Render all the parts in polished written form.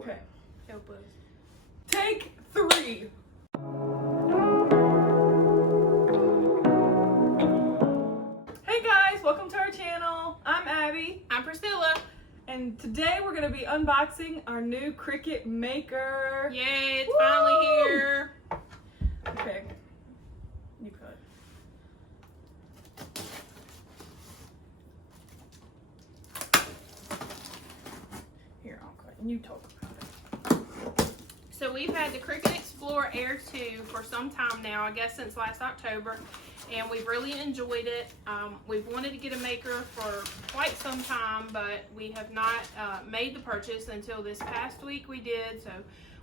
Lord. Okay. Help us. Take 3. Hey guys, welcome to our channel. I'm Abby. I'm Priscilla. And today we're going to be unboxing our new CRICUT Maker. Yay, it's Woo! finally here. Okay. You cut. Here, I'll cut. And you talk about it. So we've had the CRICUT Explorer Air 2 for some time now, I guess since last October, and we've really enjoyed it. We've wanted to get a maker for quite some time, but we have not made the purchase until this past week we did. So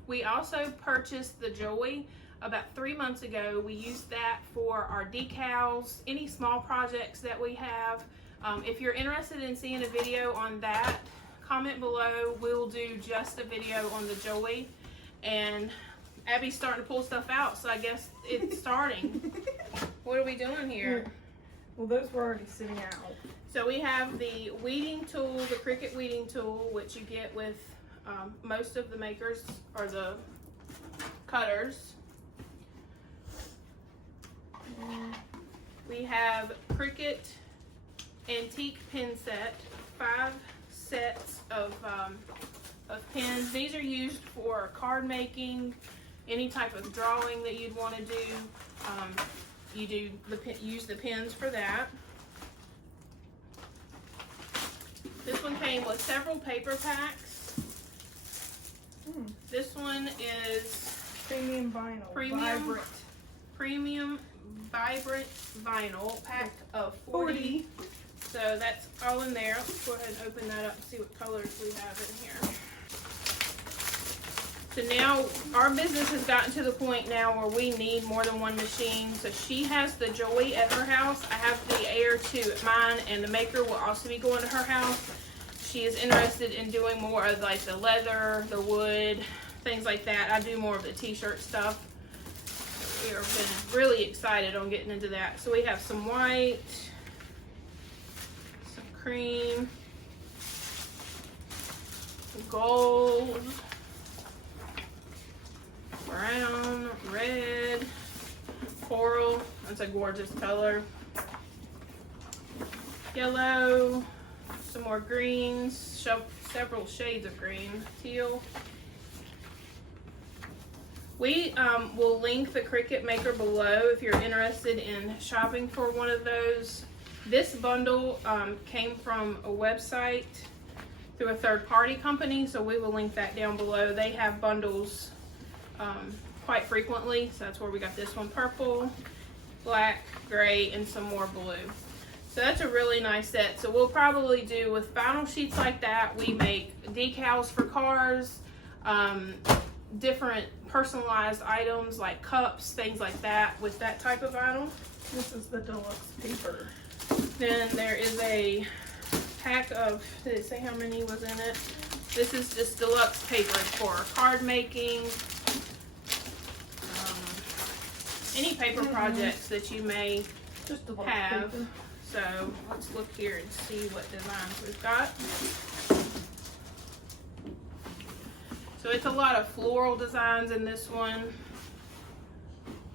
we also purchased the Joy about 3 months ago. We used that for our decals, any small projects that we have. If you're interested in seeing a video on that, comment below. We'll do just a video on the Joy. And Abby's starting to pull stuff out, so I guess it's starting. What are we doing here? Well, those were already sitting out. So we have the weeding tool, the CRICUT weeding tool, which you get with most of the makers, or the cutters. We have CRICUT antique pin set, 5 sets of pins. These are used for card making, any type of drawing that you'd want to do. Use the pins for that. This one came with several paper packs. This one is Premium vinyl. Premium vibrant vinyl, pack of 40. So that's all in there. Let's go ahead and open that up and see what colors we have in here. So now our business has gotten to the point now where we need more than one machine. So she has the Joy at her house. I have the Air 2 at mine, and the Maker will also be going to her house. She is interested in doing more of like the leather, the wood, things like that. I do more of the t-shirt stuff. We are been really excited on getting into that. So we have some white, some cream, some gold, brown, red, coral, that's a gorgeous color, yellow, some more greens, several shades of green, teal. We will link the CRICUT Maker below if you're interested in shopping for one of those. This bundle came from a website through a third-party company, so we will link that down below. They have bundles quite frequently, so that's where we got this one: purple, black, gray, and some more blue. So that's a really nice set. So we'll probably do with vinyl sheets like that. We make decals for cars, different personalized items like cups, things like that with that type of vinyl. This is the deluxe paper. Then there is a pack of, did it say how many was in it? This is just deluxe paper for card making, any paper projects that you may Just deluxe have. paper. So let's look here and see what designs we've got. So it's a lot of floral designs in this one.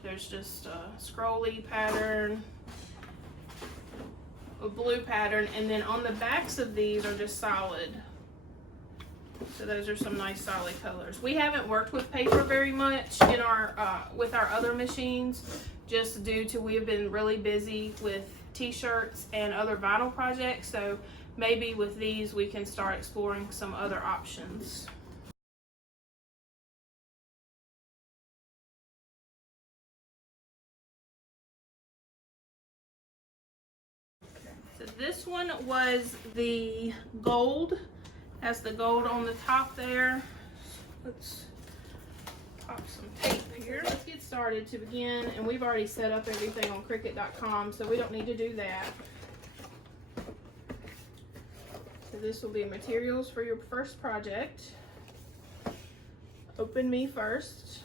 There's just a scrolly pattern, a blue pattern, and then on the backs of these are just solid. So those are some nice solid colors. We haven't worked with paper very much in our with our other machines, just due to we have been really busy with t-shirts and other vinyl projects. So maybe with these we can start exploring some other options. So this one was the gold. Has the gold on the top there. Let's pop some tape here. Let's get started to begin, and we've already set up everything on CRICUT.com, so we don't need to do that. So this will be materials for your first project. Open Me first.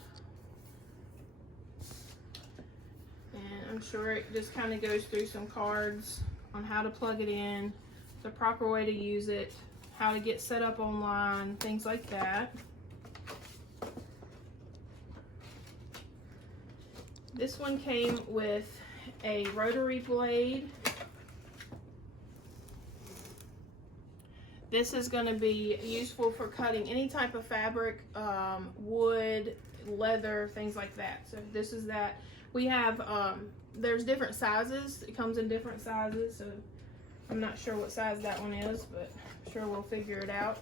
And I'm sure it just kind of goes through some cards on how to plug it in, the proper way to use it, how to get set up online, things like that. This one came with a rotary blade. This is going to be useful for cutting any type of fabric, wood, leather, things like that. So this is that. We have, there's different sizes. It comes in different sizes, so I'm not sure what size that one is, but I'm sure we'll figure it out.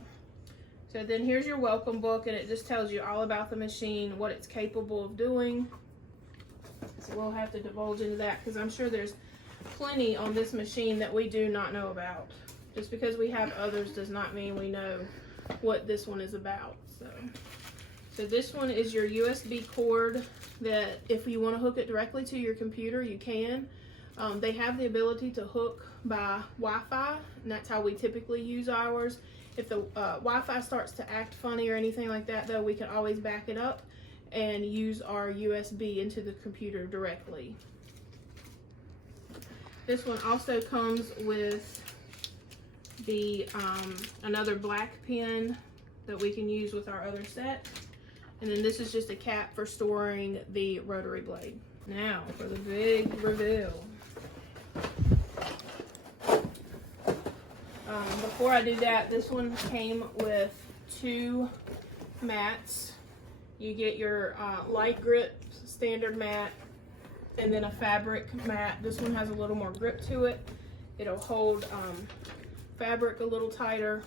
So then here's your welcome book, and it just tells you all about the machine, what it's capable of doing. So we'll have to divulge into that because I'm sure there's plenty on this machine that we do not know about. Just because we have others does not mean we know what this one is about. So this one is your USB cord that if you want to hook it directly to your computer, you can. They have the ability to hook by Wi-Fi, and that's how we typically use ours. If the Wi-Fi starts to act funny or anything like that, though, we can always back it up and use our USB into the computer directly. This one also comes with the another black pen that we can use with our other set. And then this is just a cap for storing the rotary blade. Now for the big reveal. Before I do that, this one came with 2 mats. You get your light grip standard mat and then a fabric mat. This one has a little more grip to it. It'll hold fabric a little tighter.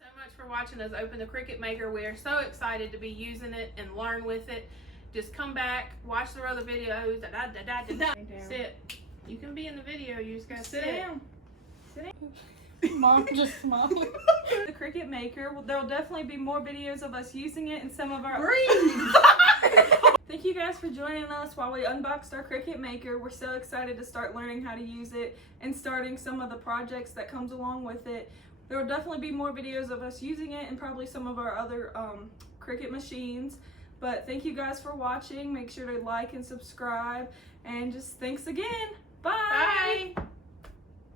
So much for watching us open the Cricut Maker. We are so excited to be using it and learn with it. Just come back, watch the other videos. Sit. You can be in the video. You just gotta sit down. Sit down. Mom just smiling. The Cricut Maker. Well, there'll definitely be more videos of us using it and some of our. Breathe. Thank you guys for joining us while we unboxed our Cricut Maker. We're so excited to start learning how to use it and starting some of the projects that comes along with it. There will definitely be more videos of us using it and probably some of our other Cricut machines. But thank you guys for watching. Make sure to like and subscribe. And just thanks again. Bye. Bye.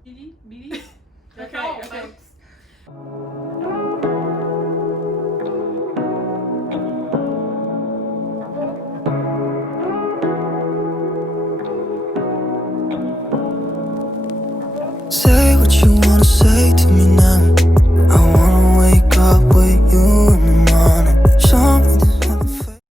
BD. That's Okay, all, okay. folks. Say what you wanna say to me now.